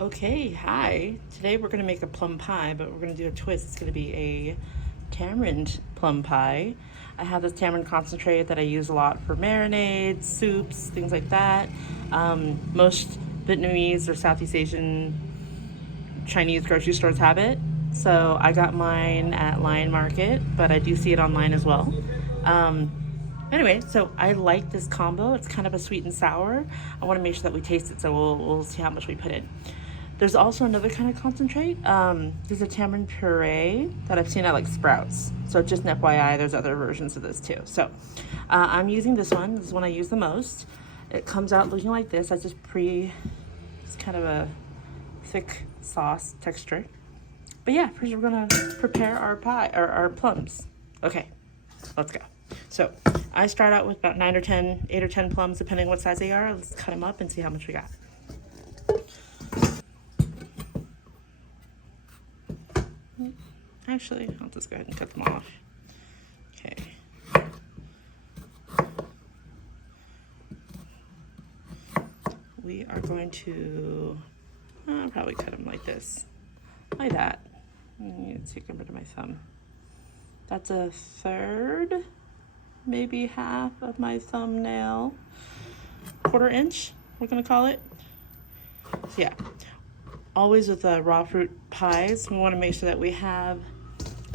Okay, hi. Today we're gonna make a plum pie, but we're gonna do a twist. It's gonna be a tamarind plum pie. I have this tamarind concentrate that I use a lot for marinades, soups, things like that. Most Vietnamese or Southeast Asian Chinese grocery stores have it. So I got mine at Lion Market, but I do see it online as well. Um, Anyway, so I like this combo. It's kind of a sweet and sour. I want to make sure that we taste it, so we'll see how much we put in. There's also another kind of concentrate. There's a tamarind puree that I've seen at like Sprouts. So just an FYI, there's other versions of this too. So I'm using this one. This is one I use the most. It comes out looking like this. It's kind of a thick sauce texture. But yeah, first we're gonna prepare our pie, or our plums. Okay, let's go. So I start out with about 8 or 10 plums, depending on what size they are. Let's cut them up and see how much we got. Actually, I'll just go ahead and cut them off. Okay. We are going to probably cut them like this, like that. Let's take rid of my thumb. That's a third, maybe half of my thumbnail, 1/4 inch, we're gonna call it. So yeah, always with raw fruit pies, we want to make sure that we have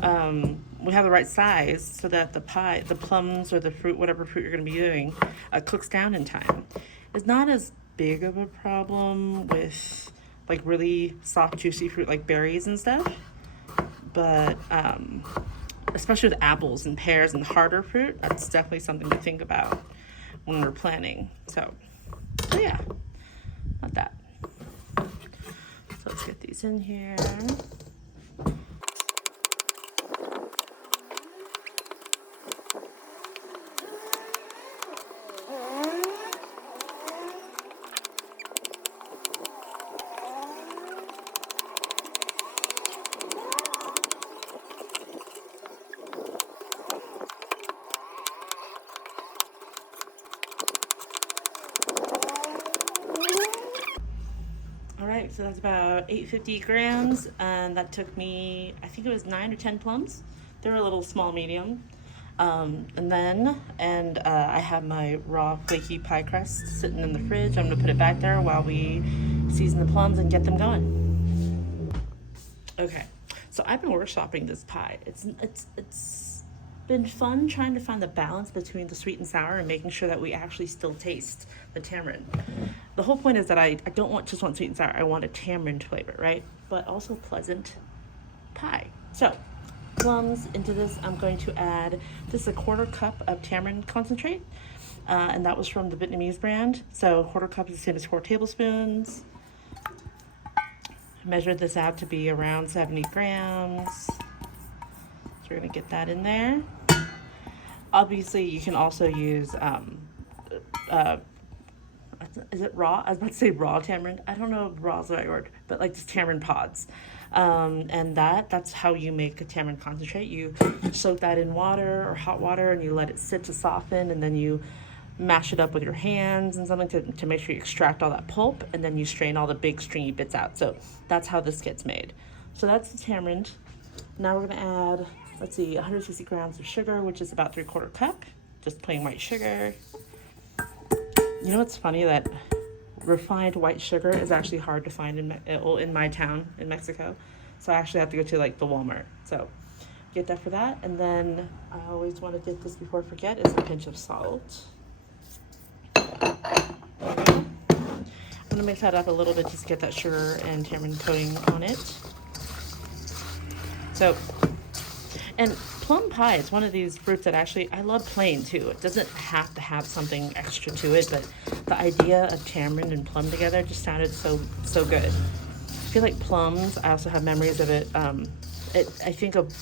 the right size so that the plums or the fruit, whatever fruit you're gonna be doing, cooks down in time. It's not as big of a problem with like really soft, juicy fruit like berries and stuff, but especially with apples and pears and harder fruit, that's definitely something to think about when we're planning. So yeah, not that. So let's get these in here. All right, so that's about 850 grams, and that took me, I think it was 9 or 10 plums. They're a little small medium. And I have my raw flaky pie crust sitting in the fridge. I'm gonna put it back there while we season the plums and get them going. Okay, so I've been workshopping this pie. It's been fun trying to find the balance between the sweet and sour and making sure that we actually still taste the tamarind. The whole point is that I don't just want sweet and sour. I want a tamarind flavor, right? But also pleasant pie. So plums into this, I'm going to add just a 1/4 cup of tamarind concentrate, and that was from the Vietnamese brand. So 1/4 cup is the same as 4 tablespoons. Measured this out to be around 70 grams. So we're gonna get that in there. Obviously, you can also use, is it raw? I was about to say raw tamarind. I don't know if raw is the right word, but like just tamarind pods. And that's how you make a tamarind concentrate. You soak that in water or hot water and you let it sit to soften, and then you mash it up with your hands and something to make sure you extract all that pulp, and then you strain all the big stringy bits out. So that's how this gets made. So that's the tamarind. Now we're gonna add, let's see, 160 grams of sugar, which is about 3/4 cup, just plain white sugar. You know what's funny? That refined white sugar is actually hard to find in my town in Mexico. So I actually have to go to like the Walmart. So get that for that. And then I always want to dip this before I forget is a pinch of salt. I'm gonna mix that up a little bit just to get that sugar and tamarind coating on it. So, and plum pie is one of these fruits that actually I love plain too. It doesn't have to have something extra to it, but the idea of tamarind and plum together just sounded so good. I feel like plums, I also have memories of it. I think of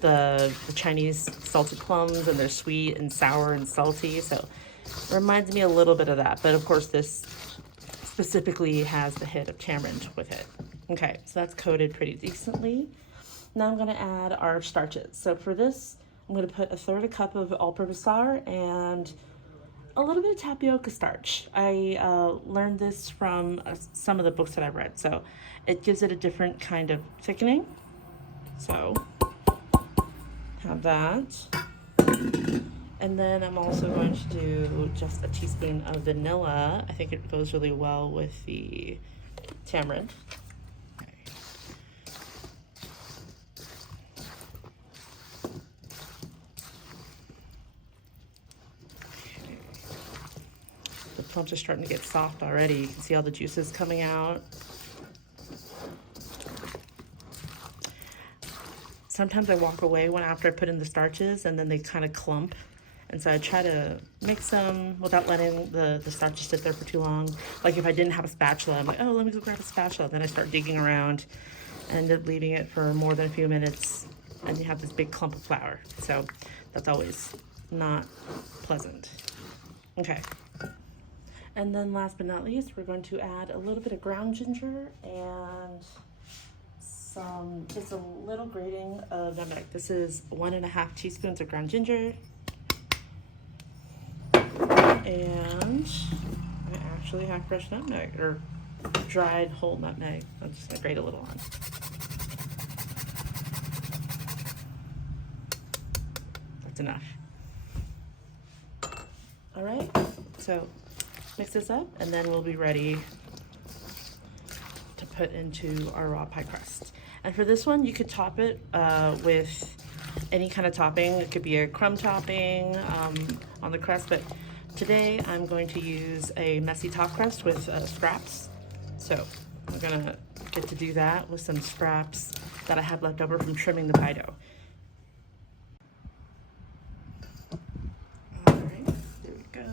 the Chinese salted plums, and they're sweet and sour and salty, so it reminds me a little bit of that. But of course, this specifically has the hit of tamarind with it. Okay, so that's coated pretty decently. Now I'm gonna add our starches. So for this, I'm gonna put 1/3 cup of all-purpose flour and a little bit of tapioca starch. I learned this from some of the books that I've read, so it gives it a different kind of thickening. So have that. And then I'm also going to do just a teaspoon of vanilla. I think it goes really well with the tamarind. Okay. The plums are starting to get soft already. You can see all the juices coming out. Sometimes I walk away after I put in the starches and then they kind of clump. And so I try to mix them without letting the starches sit there for too long. Like if I didn't have a spatula, I'm like, oh, let me go grab a spatula. Then I start digging around and end up leaving it for more than a few minutes. And you have this big clump of flour. So that's always not pleasant. Okay. And then last but not least, we're going to add a little bit of ground ginger and just a little grating of nutmeg. This is 1.5 teaspoons of ground ginger. And I actually have fresh nutmeg, or dried whole nutmeg. I'm just gonna grate a little on. That's enough. All right, so mix this up and then we'll be ready to put into our raw pie crust. And for this one, you could top it with any kind of topping. It could be a crumb topping on the crust, but today I'm going to use a messy top crust with scraps. So I'm gonna get to do that with some scraps that I have left over from trimming the pie dough. All right, there we go.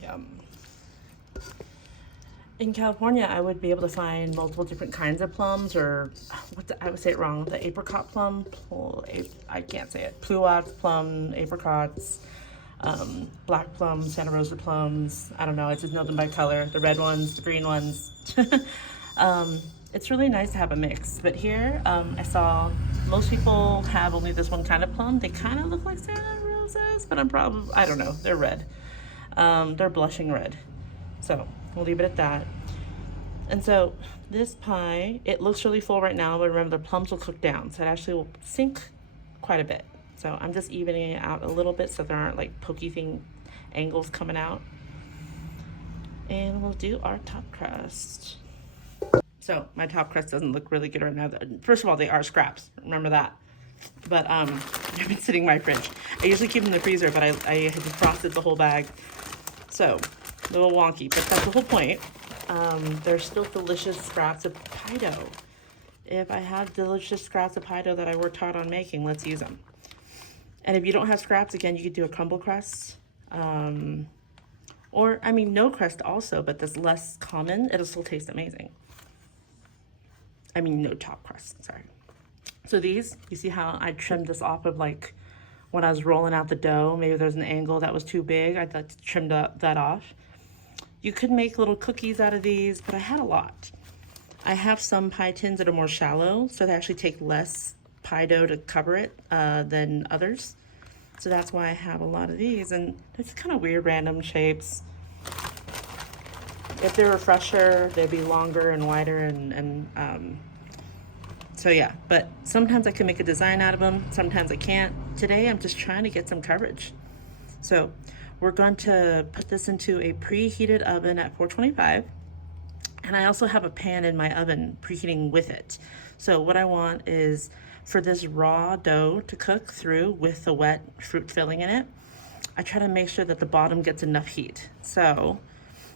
Yum. In California, I would be able to find multiple different kinds of plums, or I would say it wrong, the apricot plum, I can't say it, pluots plum, apricots, black plums, Santa Rosa plums, I don't know, I just know them by color, the red ones, the green ones. It's really nice to have a mix, but here I saw most people have only this one kind of plum. They kind of look like Santa Rosas, but I don't know, they're red. They're blushing red. So we'll leave it at that. And so this pie, it looks really full right now, but remember the plums will cook down, so it actually will sink quite a bit. So I'm just evening it out a little bit so there aren't like pokey angles coming out. And we'll do our top crust. So my top crust doesn't look really good right now. First of all, they are scraps, remember that. But they've been sitting in my fridge. I usually keep them in the freezer, but I had defrosted the whole bag. So a little wonky, but that's the whole point. There's still delicious scraps of pie dough. If I have delicious scraps of pie dough that I worked hard on making, let's use them. And if you don't have scraps, again, you could do a crumble crust. Or, I mean, no crust also, but that's less common. It'll still taste amazing. I mean, no top crust, sorry. So these, you see how I trimmed this off of like when I was rolling out the dough, maybe there's an angle that was too big. I'd like to trim that off. You could make little cookies out of these, but I had a lot. I have some pie tins that are more shallow, so they actually take less pie dough to cover it than others. So that's why I have a lot of these, and it's kind of weird random shapes. If they were fresher, they'd be longer and wider, and so yeah, but sometimes I can make a design out of them, sometimes I can't. Today I'm just trying to get some coverage. So we're going to put this into a preheated oven at 425. And I also have a pan in my oven preheating with it. So what I want is for this raw dough to cook through with the wet fruit filling in it. I try to make sure that the bottom gets enough heat. So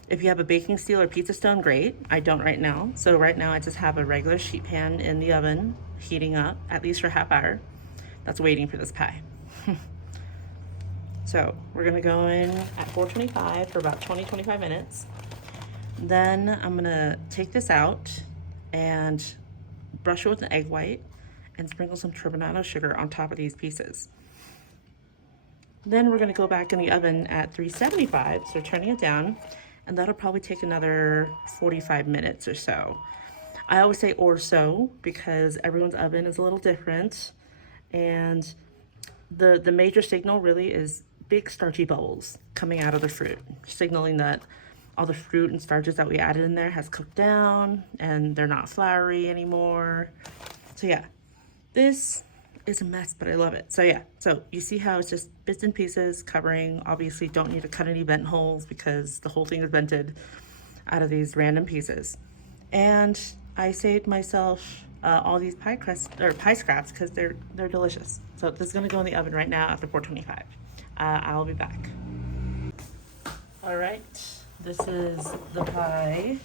if you have a baking steel or pizza stone, great. I don't right now. So right now I just have a regular sheet pan in the oven heating up, at least for half hour. That's waiting for this pie. So we're gonna go in at 425 for about 20-25 minutes. Then I'm gonna take this out and brush it with an egg white and sprinkle some turbinado sugar on top of these pieces. Then we're gonna go back in the oven at 375, so turning it down, and that'll probably take another 45 minutes or so. I always say or so because everyone's oven is a little different. And the major signal really is big starchy bubbles coming out of the fruit, signaling that all the fruit and starches that we added in there has cooked down and they're not floury anymore. So yeah, this is a mess, but I love it. So yeah, so you see how it's just bits and pieces covering. Obviously don't need to cut any vent holes because the whole thing is vented out of these random pieces. And I saved myself all these pie crust or pie scraps because they're delicious. So this is gonna go in the oven right now after 425. I'll be back. All right, this is the pie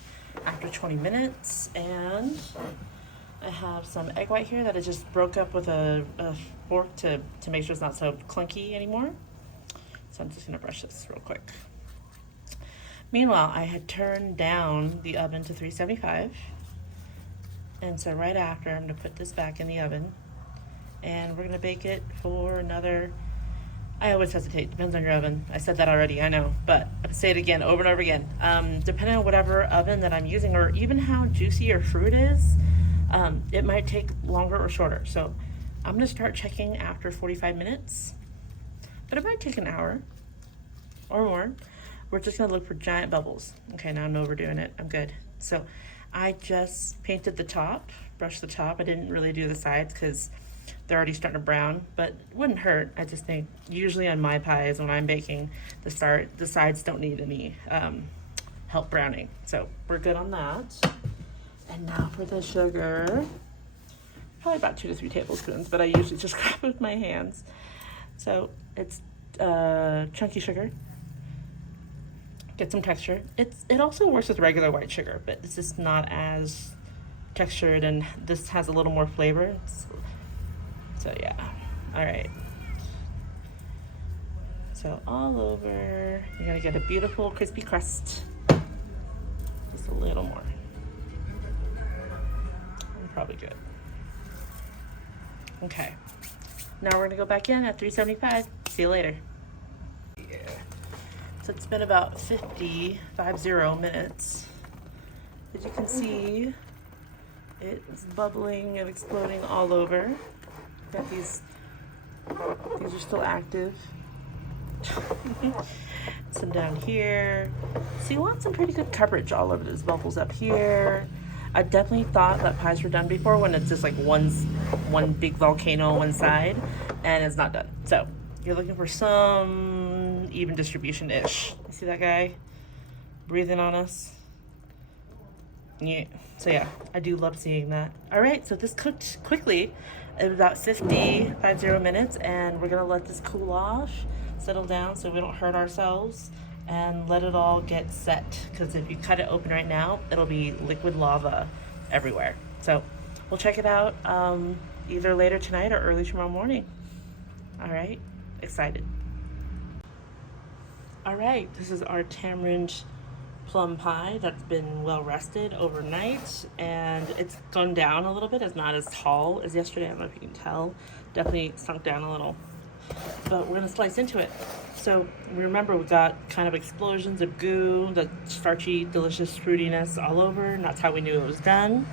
after 20 minutes, and I have some egg white here that I just broke up with a fork to make sure it's not so clunky anymore. So I'm just gonna brush this real quick. Meanwhile, I had turned down the oven to 375. And so right after, I'm gonna put this back in the oven and we're gonna bake it for another, I always hesitate, depends on your oven. I said that already, I know, but I'll say it again over and over again. Depending on whatever oven that I'm using or even how juicy your fruit is, it might take longer or shorter. So I'm gonna start checking after 45 minutes, but it might take an hour or more. We're just gonna look for giant bubbles. Okay, now I'm overdoing it, I'm good. So I just painted the top, brushed the top. I didn't really do the sides because they're already starting to brown, but it wouldn't hurt. I just think usually on my pies when I'm baking, the sides don't need any help browning. So we're good on that. And now for the sugar, probably about 2 to 3 tablespoons, but I usually just grab it with my hands. So it's chunky sugar. Get some texture. It also works with regular white sugar, but it's just not as textured, and this has a little more flavor. So yeah, all right. So all over, you're gonna get a beautiful crispy crust. Just a little more. Probably good. Okay, now we're gonna go back in at 375. See you later. Yeah. So it's been about 50 minutes. As you can see, it's bubbling and exploding all over. Got these are still active. Some down here. So you want some pretty good coverage all over those bubbles up here. I definitely thought that pies were done before when it's just like one big volcano on one side and it's not done. So you're looking for some even distribution-ish. You see that guy breathing on us? Yeah. So yeah, I do love seeing that. All right, so this cooked quickly. It was about 50 minutes, and we're gonna let this cool off, settle down so we don't hurt ourselves, and let it all get set, because if you cut it open right now, it'll be liquid lava everywhere. So we'll check it out either later tonight or early tomorrow morning. All right, excited. All right, this is our tamarind plum pie that's been well rested overnight, and it's gone down a little bit. It's not as tall as yesterday. I don't know if you can tell. Definitely sunk down a little. But we're gonna slice into it. So remember, we got kind of explosions of goo, the starchy, delicious fruitiness all over, and that's how we knew it was done.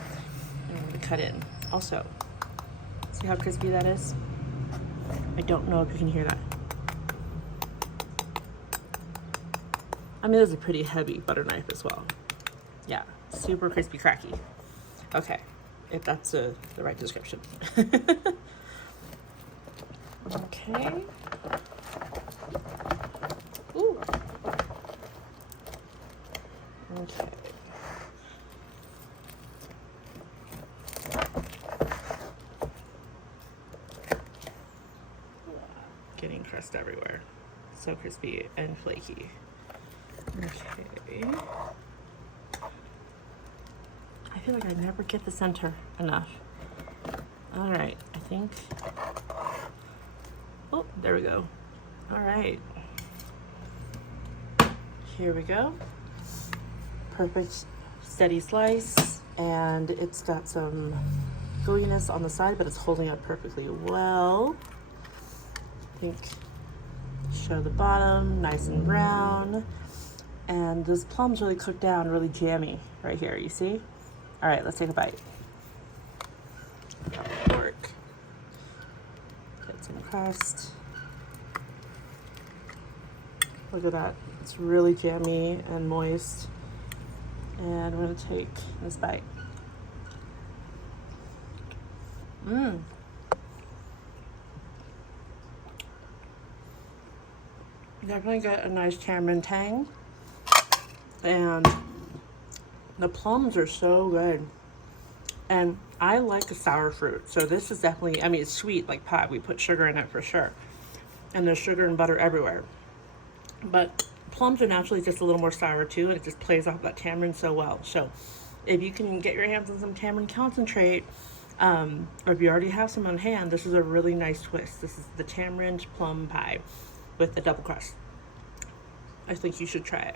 And we're gonna cut in. Also, see how crispy that is? I don't know if you can hear that. I mean, this is a pretty heavy butter knife as well. Yeah, super crispy cracky. Okay, if that's the right description. Okay. Ooh. Okay. Getting crust everywhere. So crispy and flaky. Okay. I feel like I never get the center enough. All right, I think. Oh, there we go. All right. Here we go. Perfect steady slice, and it's got some gooiness on the side, but it's holding up perfectly well. I think show the bottom, nice and brown. And those plums really cooked down, really jammy right here, you see? All right, let's take a bite. Fork. some crust. Look at that. It's really jammy and moist. And I'm going to take this bite. Definitely get a nice tamarind tang. And the plums are so good. And I like a sour fruit. So this is definitely, I mean, it's sweet like pie. We put sugar in it for sure. And there's sugar and butter everywhere. But plums are naturally just a little more sour too. And it just plays off that tamarind so well. So if you can get your hands on some tamarind concentrate, or if you already have some on hand, this is a really nice twist. This is the tamarind plum pie with the double crust. I think you should try it.